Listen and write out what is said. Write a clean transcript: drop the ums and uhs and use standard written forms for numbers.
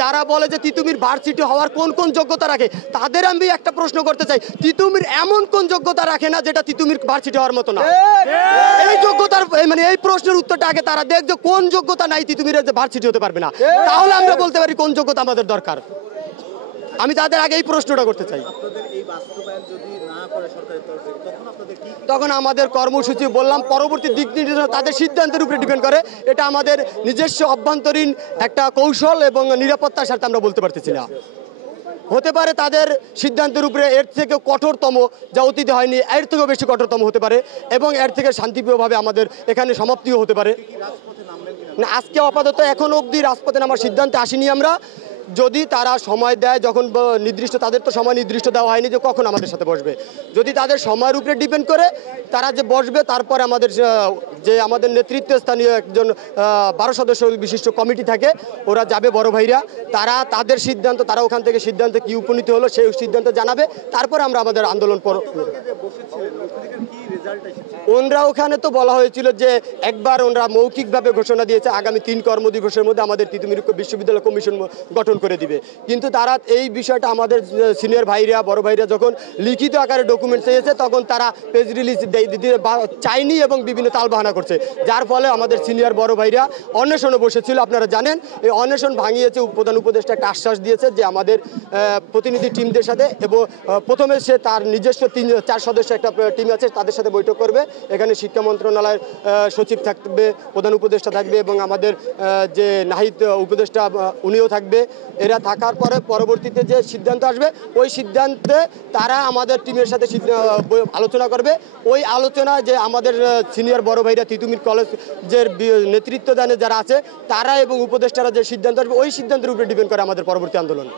যারা বলে যে তিতুমির ভার্সিটি হওয়ার কোন কোন যোগ্যতা রাখে তাদের আমি একটা প্রশ্ন করতে চাই, তিতুমির এমন কোন যোগ্যতা রাখে না যেটা তিতুমির ভার্সিটি হওয়ার মতো না? এই যোগ্যতার মানে এই প্রশ্নের উত্তরটা আগে তারা দেখ যে কোন যোগ্যতা নাই তিতুমির ভার্সিটি হতে পারবে না, তাহলে আমরা বলতে পারি কোন যোগ্যতা আমাদের দরকার। আমি তাদের আগে এই প্রশ্নটা করতে চাই। তখন আমাদের কর্মসূচি বললাম পরবর্তী দিক নির্দেশনা তাদের সিদ্ধান্তের উপরে ডিপেন্ড করে। এটা আমাদের নিজস্ব অভ্যন্তরীণ একটা কৌশল এবং নিরাপত্তার সাথে আমরা বলতে পারতেছি না। হতে পারে তাদের সিদ্ধান্তের উপরে এর থেকে কঠোরতম যা অতীতে হয়নি এর থেকেও বেশি কঠোরতম হতে পারে এবং এর থেকে শান্তিপ্রিয়ভাবে আমাদের এখানে সমাপ্তিও হতে পারে। না, আজকে আপাতত এখন অবধি রাজপথে নামার সিদ্ধান্তে আসিনি আমরা। যদি তারা সময় দেয়, যখন নির্দিষ্ট তাদের তো সময় নির্দিষ্ট দেওয়া হয়নি যে কখন আমাদের সাথে বসবে, যদি তাদের সময়ের উপরে ডিপেন্ড করে তারা যে বসবে, তারপরে আমাদের যে আমাদের নেতৃত্বস্থানীয় একজন 12 সদস্য বিশিষ্ট কমিটি থাকে, ওরা যাবে বড় ভাইরা, তারা তাদের সিদ্ধান্ত, তারা ওখান থেকে সিদ্ধান্তে কী উপনীত হলো সেই সিদ্ধান্ত জানাবে, তারপরে আমরা আমাদের আন্দোলন ওনরা ওখানে তো বলা হয়েছিল যে একবার ওনরা মৌখিকভাবে ঘোষণা দিয়েছে আগামী 3 কর্মদিবসের মধ্যে আমাদের তিতুমির বিশ্ববিদ্যালয় কমিশন গঠন করে দিবে। কিন্তু তারা এই বিষয়টা আমাদের সিনিয়র ভাইরা বড় ভাইরা যখন লিখিত আকারে ডকুমেন্ট চেয়েছে তখন তারা পেজ রিলিজ চায়নি এবং বিভিন্ন তালবাহানা করছে, যার ফলে আমাদের সিনিয়র বড় ভাইরা অন্বেষণে বসেছিল। আপনারা জানেন এই অন্বেষণ ভাঙিয়েছে, প্রধান উপদেষ্টা একটা আশ্বাস দিয়েছে যে আমাদের প্রতিনিধি টিমদের সাথে, এবং প্রথমে সে তার নিজস্ব 3-4 সদস্য একটা টিম আছে তাদের সাথে বৈঠক করবে। এখানে শিক্ষা মন্ত্রণালয়ের সচিব থাকবে, প্রধান উপদেষ্টা থাকবে এবং আমাদের যে নাহিদ উপদেষ্টা উনিও থাকবে। এরা থাকার পরে পরবর্তীতে যে সিদ্ধান্ত আসবে ওই সিদ্ধান্তে তারা আমাদের টিমের সাথে আলোচনা করবে। ওই আলোচনা যে আমাদের সিনিয়র বড় ভাইরা তিতুমির কলেজের নেতৃত্বদানে যারা আছে তারা এবং উপদেষ্টারা যে সিদ্ধান্ত আসবে ওই সিদ্ধান্তের উপরে ডিপেন্ড করে আমাদের পরবর্তী আন্দোলন।